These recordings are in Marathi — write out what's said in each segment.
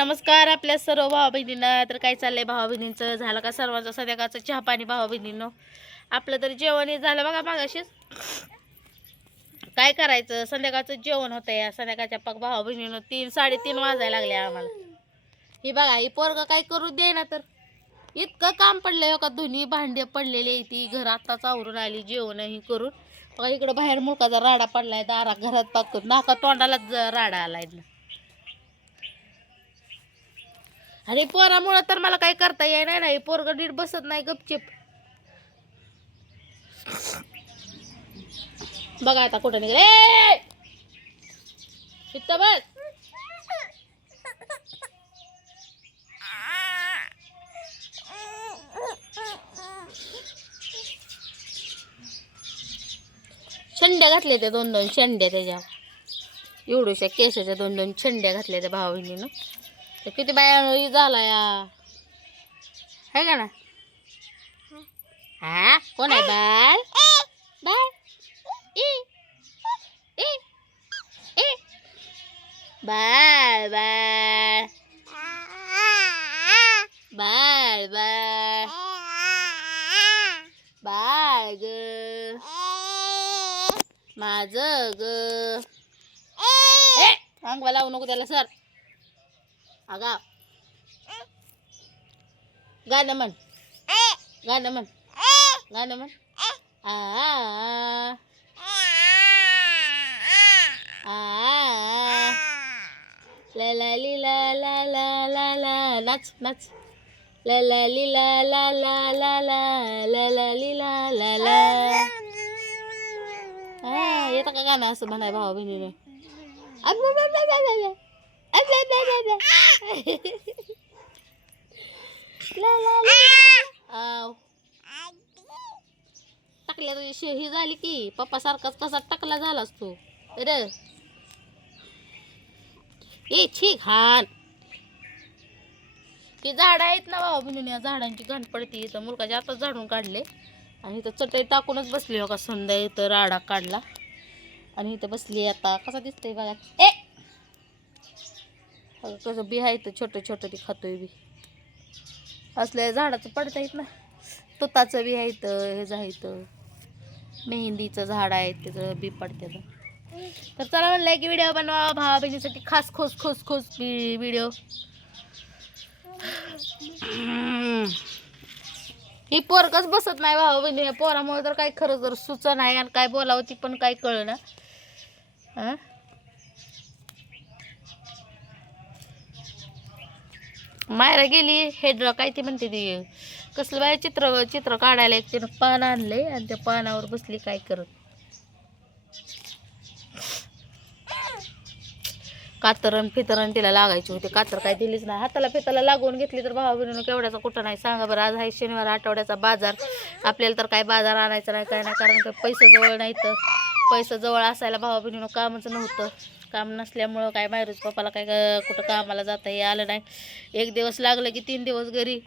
नमस्कार आपल्या सर्व भावा बहिणींना तर काय चाललंय भावा बहिणींचं झालं का सर्वांचं? संध्याकाळचं चहा पाणी भावा बहिणींनो आपलं तर जेवण हे झालं बघा मागाशीच. काय करायचं? संध्याकाळचं जेवण होतं या. संध्याकाळच्या पाक भावा बहिणीनं तीन साडेतीन वाजायला लागले आम्हाला. ही बघा ही पोरग काय करू दे ना तर. इतकं काम पडलंय हो का? दोन्ही भांडे पडलेले ती घर आत्ताच आवरून आली जेवणही करून. बघा इकडं बाहेर मुळकाचा राडा पडलाय. दारा घरात पाक नाका तोंडालाच राडा आलाय. ना आणि पोरामुळं तर मला काही करता येणार नाही. पोरग नीट बसत नाही गपचिप. बघा आता कुठं निघले. इथं बस. शेंड्या घातल्या त्या दोन दोन शेंड्या त्याच्या एवढ्याशा केसाच्या दोन दोन शेंड्या घातल्या त्या भावा तर किती बाया झाला या है? का ना? हा? कोण आहे बाळ? बाय ई ई बाळ बाळ. बाळ बाळ. बाळ ग. माझ ग. ए अंगवा लावू नको त्याला सर. अगा गाणं म्हण गाणं म्हण गाणं म्हण आ आ ला ला ली ला ला ला ला ला नाच नाच ला ला ली ला ला ला ला ला ला ला ली ला ला ला हा येतं का गाणं असं म्हणाय भावा बहिणीने ला ला ला टाकल्या तुझी शे ही झाली की पप्पा सारखाच कसा टाकला झालास तू. र ए छी घाण ती झाडं आहेत ना बाबा म्हणून या झाडांची घाण पडते तर मुलगाच्या आता झाडून काढले आणि इथं चटई टाकूनच बसली हो का संध्या इथं राडा काढला आणि इथं बसली आता कसा दिसतंय बघा. ए! कसं बी आहे तर छोटं छोटं ते खातोय बी. असल्या झाडाचं पडता येत ना तुताचं बी आहे तर हे आहे तर. मेहंदीचं झाड आहे त्याचं बी पडते तर चला म्हणलंय की व्हिडिओ बनवा भावा बहिणीसाठी खास खोस खोस खोस व्हिडिओ. ही पोरकच बसत नाही भावा बहिणी या पोरामुळे तर काही खरं जर सुचं नाही आणि काय बोलावं ती पण काय कळ ना मायरा गेली हेड काय ती म्हणते ती कसलं बाय चित्र चित्र काढायला एक तिनं पान आणले आणि त्या पानावर बसली काय करत. कातरण फितरण तिला लागायची होती कातर काय दिलीच नाही. हाताला फिताला लागवून घेतली तर भावा बहिणीनं केवढ्याचा कुठं नाही. सांगा बरं आज आहे शनिवार आठवड्याचा बाजार. आपल्याला तर काय बाजार आणायचा नाही काय नाही कारण का पैसे जवळ नाही तर पैसा जवळ असायला भावा बहिणीनं कामच नव्हतं. काम नसल्यामुळं काय मायरूज पप्पाला काय कुठं कामाला जाता हे आलं नाही. एक दिवस लागलं की तीन दिवस घरी.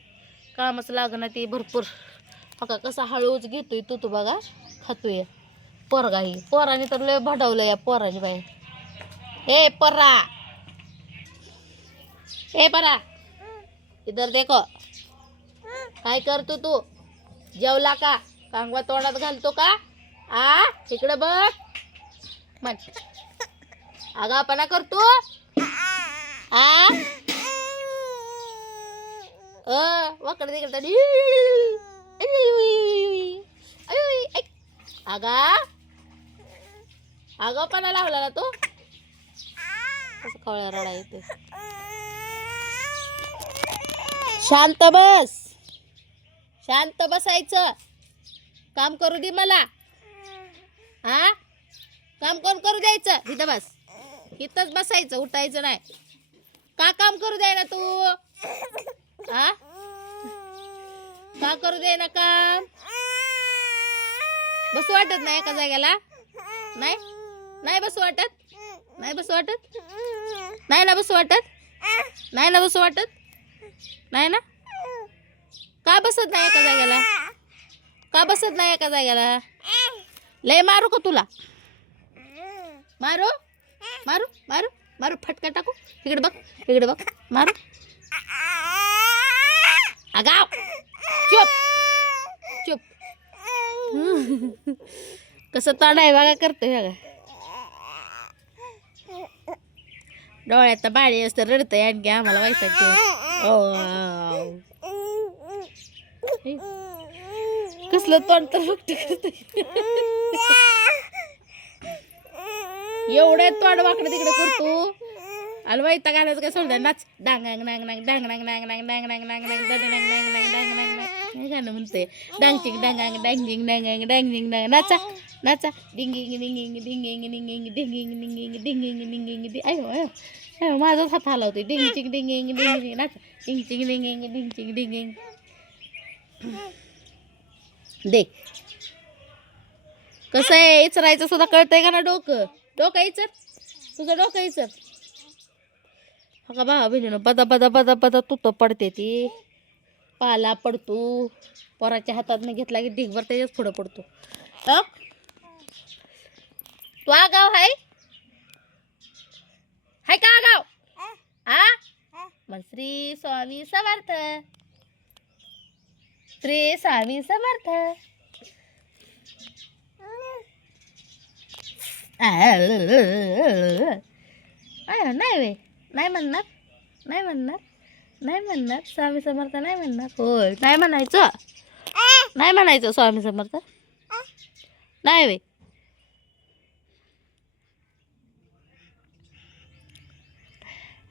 कामच लागणं ती भरपूर. हो का कसा हळूच घेतोय तू तू बघा. खातोय. पोरगा ही. पोराने तर लय भडवलं या पोराने बाई. ए परा. ए परा. इधर देखो. काय करतो तू? जेवला का? कांगवा तोंडात घालतो का? आ? इकडं बघ. म्हण. आगापणा करतो? आ? वाकड तिकडे आगा? आगापणा लावला ना तो? कसं कवळ्या रडा येते शांत बस. शांत बसायचं. काम करू दे मला. हा काम कोण करू द्यायचं? इथं बस. इथंच बसायचं उठायचं नाही. का काम करू दे ना तू? हा का करू दे ना काम? बसू वाटत नाही एका जाग्याला नाही? नाही बसू वाटत? नाही बसू वाटत? नाही ना बसू वाटत? नाही ना बसू वाटत? नाही ना? का बसत नाही एका जाग्याला का बसत नाही एका जाग्याला लय मारू का तुला? मारू? मारू मारू मारू, फटका टाकू. इकडे बघ इकडे बघ. मारू. आगाव. चुप. चुप. कसं तोंड आहे बघा, करतोय बघा. डोळ्यात बाळी असतं, रडतंय आणखी आम्हाला व्हायचं कसलं तोंड तर फक्त करतोय. एवढे तोंड वाकडं तिकडे करतो आणि वाईटा घालायचं काय सोडलं नाच डांग डांग डांग डांग डांग डांग डांग डांग डांग डांग डांग डांग डांग डांग डांग डांग डांग डांग डांग हे गाणं म्हणते डांगचिंग डांग डांग डांगिंग डांग डांग डांगिंग डांग नाचा नाचा डिंगिंग डिंगिंग डिंगिंग डिंगिंग डिंगिंग डिंगिंग डिंगिंग डिंगिंग डि आयो आयो आयो माझाच हात हलवते डिंगचिंग डिंगिंग डिंगिंग नाचा डिंगचिंग डिंगिंग डिंगचिंग डिंगिंग देख कसं आहे इचरायचं सुद्धा कळतंय का ना डोकं डोकं इचर. तुझं डोकं इचर. हो का भावा बहिणीनं बदा बदा बदा बदा तुत पडते ती. पाला पडतो. पोराच्या हातात घेतला की ढिगभर त्याच्याच पुढं पडतो. हो? तू आगाव हाय? हाय का आगाव? हा मग श्री स्वामी समर्थ. श्री स्वामी समर्थ अय, नाही वे नाही म्हणणार नाही म्हणणार नाही म्हणणार स्वामी समर्थ नाही म्हणणार होय नाही म्हणायचं नाही म्हणायचं स्वामी समर्थ नाही वे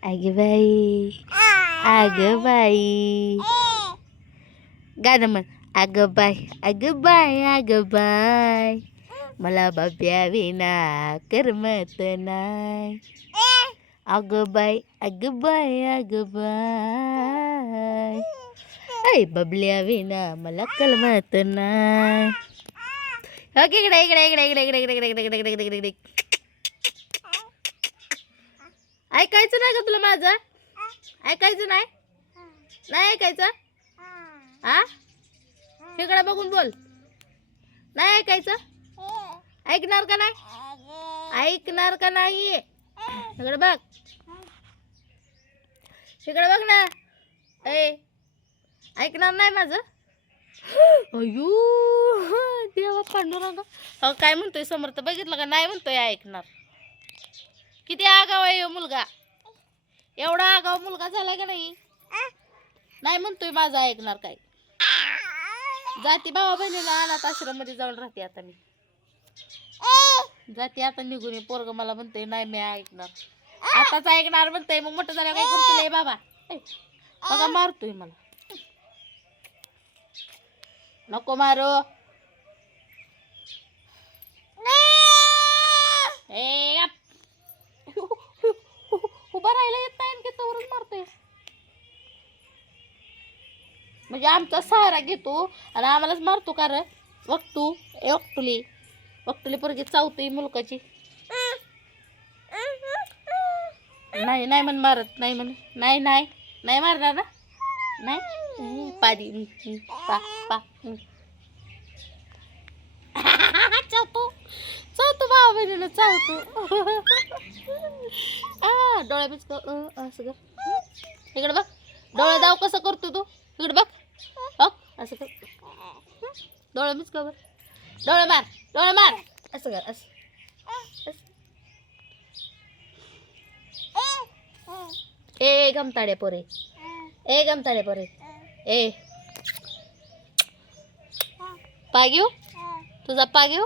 अग बाई अग बाई गाणं म्हण अगं बाय अगं बाय अगं बाय मला बाब्या विना करमत नाही अगं बाय अगं बाय अगं बाय ऐ बबल्या विना मला कलमत नाही ओके इकडे इकडे इकडे इकडे इकडे इकडे इकडे इकडे इकडे इकडे इकडे ऐकायचं नाही का तुला माझं ऐकायचं नाही नाही ऐकायचं हा इकडे बघून बोल नाही ऐकायचं ऐकणार का नाही? ऐकणार का नाही? इकडे बघ. इकडे बघ ना. ए ऐकणार नाही माझं? अयो देवा पांडुरंग. अहो काय म्हणतोय समर्थ? बघितलं का? नाही म्हणतोय ऐकणार. किती आगाव आहे मुलगा. एवढा आगाव मुलगा झाला का नाही? नाही म्हणतोय माझं ऐकणार काय. जाती भावा बहिणीला अनाथ आश्रममध्ये जाऊन राहते आता मी. जाते आता निघून पोरग मला म्हणतोय नाही मी ऐकणार. आताच ऐकणार म्हणतोय मग मोठं झालं काय करतोय बाबा. बघा मारतोय मला. नको मारो. ए. उभा राहायला येत नाही आणखी तोवरच मारतोय. म्हणजे आमचा सहारा घेतो आणि आम्हालाच मारतो का रे? वक्तू ए वक्तुली वक्तुली पोरगी चावतोय मुलकाची. नाही नाही म्हण मारत नाही म्हण. नाही नाही नाही मारणार ना? नाही? पादी हम्म, पा पा. चावतो चावतो भावा बहिणीला चावतो. आ डोळ्या बिच असं कर. इकडे बघ डोळे दाव कसं करतो तू? इकडे बघ. असं कर. डोळे बिच कर डोळे मार. डोळे मार असं कर असं ए गमताडे पोरे ए गमताडे पोरे ए पाय घेऊ तुझा पाय घेऊ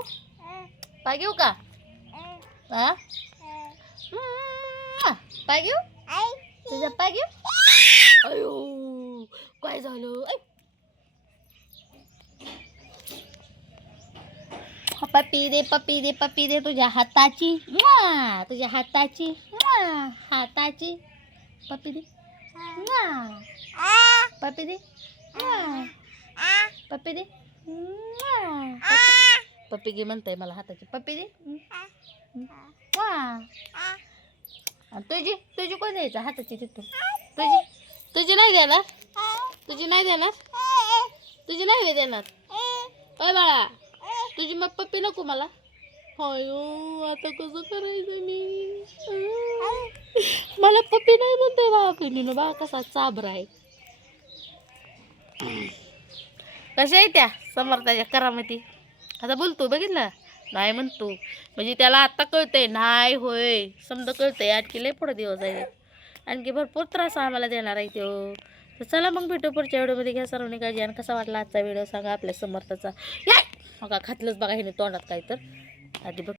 पाय घेऊ का हा हम्म. पाय घेऊ तुझा पाय घेऊ अयो काय झालं पप्पी दे पप्पी दे पप्पी दे तुझ्या हाताची. तुझ्या हाताची. हाताची. पप्पी दे. म्वा. पप्पी दे. पप्पी दे. म्वा. पप्पी घे म्हणताय मला हाताची. पप्पी दे. आणि तुझी तुझी कोण द्यायचं हाताची तिथून? तुझी तुझी नाही देणार? तुझी नाही देणार? तुझी नाही देणार? ओय बाळा. तुझी मग पप्पी नको मला. अयो आता कसं करायचं मी? मला पप्पी नाही म्हणते बा पिनीनं बा कसा चाबरा आहे. कशा आहे त्या? समर्थाच्या करामती. आता बोलतो बघितलं? नाही म्हणतो. म्हणजे त्याला आता कळतंय नाही होय. समजा कळतंय आणखी लय पुढे दिवस आहे. आणखी भरपूर त्रास आम्हाला देणार आहे तो. तर चला मग भेटू पुढच्या व्हिडिओमध्ये. घ्या सर्वांनी काळजी. आणि कसा वाटला आजचा व्हिडिओ सांगा आपल्या समर्थाचा. या! बघा खातलंच बघा हिने तोंडात काय तर आधी बघ